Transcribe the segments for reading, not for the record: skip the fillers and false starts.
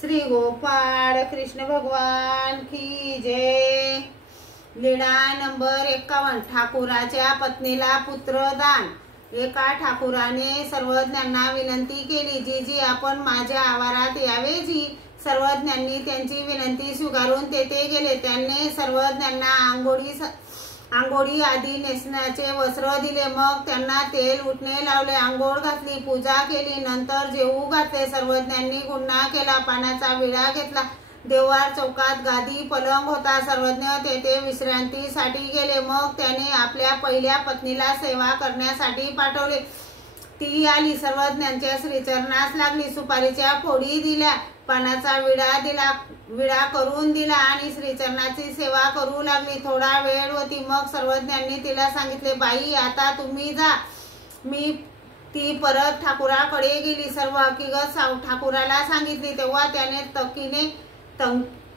श्री गोपाळ कृष्ण भगवान की जय। लीला नंबर 51। ठाकुराच्या पत्नीला पुत्रदान। एका ठाकुराने सर्वज्ञांना विनंती केली, जीजी आपण माझ्या आवारात यावे जी। सर्वज्ञांनी त्यांची विनंती स्वीकारून तेथे गेले। त्यांनी सर्वज्ञांना आंघोळी आधी नेसण्याचे वस्त्र दिले, मग त्यांना तेल उठणे लावले, आंघोळ घातली, पूजा केली, नंतर जेवू घातले। सर्वज्ञांनी गुन्हा केला, पाण्याचा विडा घेतला। देववार चौकात गादी पलंग होता। सर्वज्ञ तेथे विश्रांतीसाठी गेले। मग त्याने आपल्या पहिल्या पत्नीला सेवा करण्यासाठी पाठवले। ती आली, सर्वज्ञांच्या श्रीचरणास लागली, सुपारीच्या फोडी दिल्या, पानाचा विडा करून दिला आणि श्रीचरणाची सेवा करू लागली। थोडा वेळ होती, मग सर्वज्ञांनी तिला सांगितले, बाई आता तुम्ही जा। ती परत ठाकुराकडे गेली, सर्व हकीकत ठाकुराला सांगितली। तेव्हा त्याने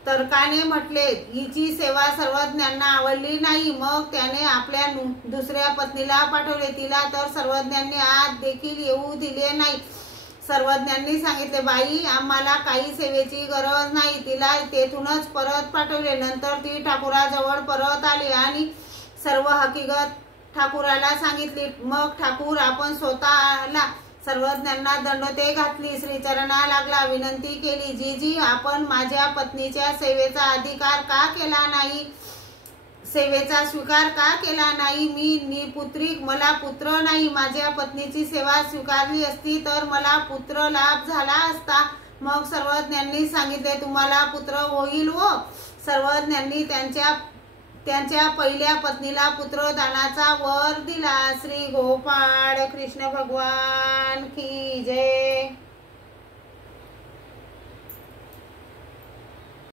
तर्काने म्हटले, हिची सेवा सर्वज्ञांना आवडली नाही। मग त्याने आपल्या दुसऱ्या पत्नीला पाठवले, तिला तर सर्वज्ञांनी आत देखील येऊ दिले नाही। सर्वज्ञांनी सांगितले, बाई आम्हाला काही सेवेची गरज नाही। तिला तेथूनच परत पाठवले। नंतर ती ठाकुराजवळ परत आली आणि सर्व हकीकत ठाकुराला सांगितली। मग ठाकूर आपण स्वतः आला, सर्वज्ञांना दंडोते घातली, श्रीचरणा लागला, विनंती केली, जीजी आपण माझ्या पत्नीच्या सेवेचा स्वीकार का केला नाही। मी निपुत्रिक, मला पुत्र नाही। माझ्या पत्नीची सेवा स्वीकारली असती तर मला पुत्र लाभ झाला असता। मग सर्वज्ञांनी सांगितले, तुम्हाला पुत्र होईल हो। सर्वज्ञांनी त्यांच्या पहिल्या पत्नीला पुत्रदानाचा वर दिला। श्री गोपाळ कृष्ण भगवान की जय।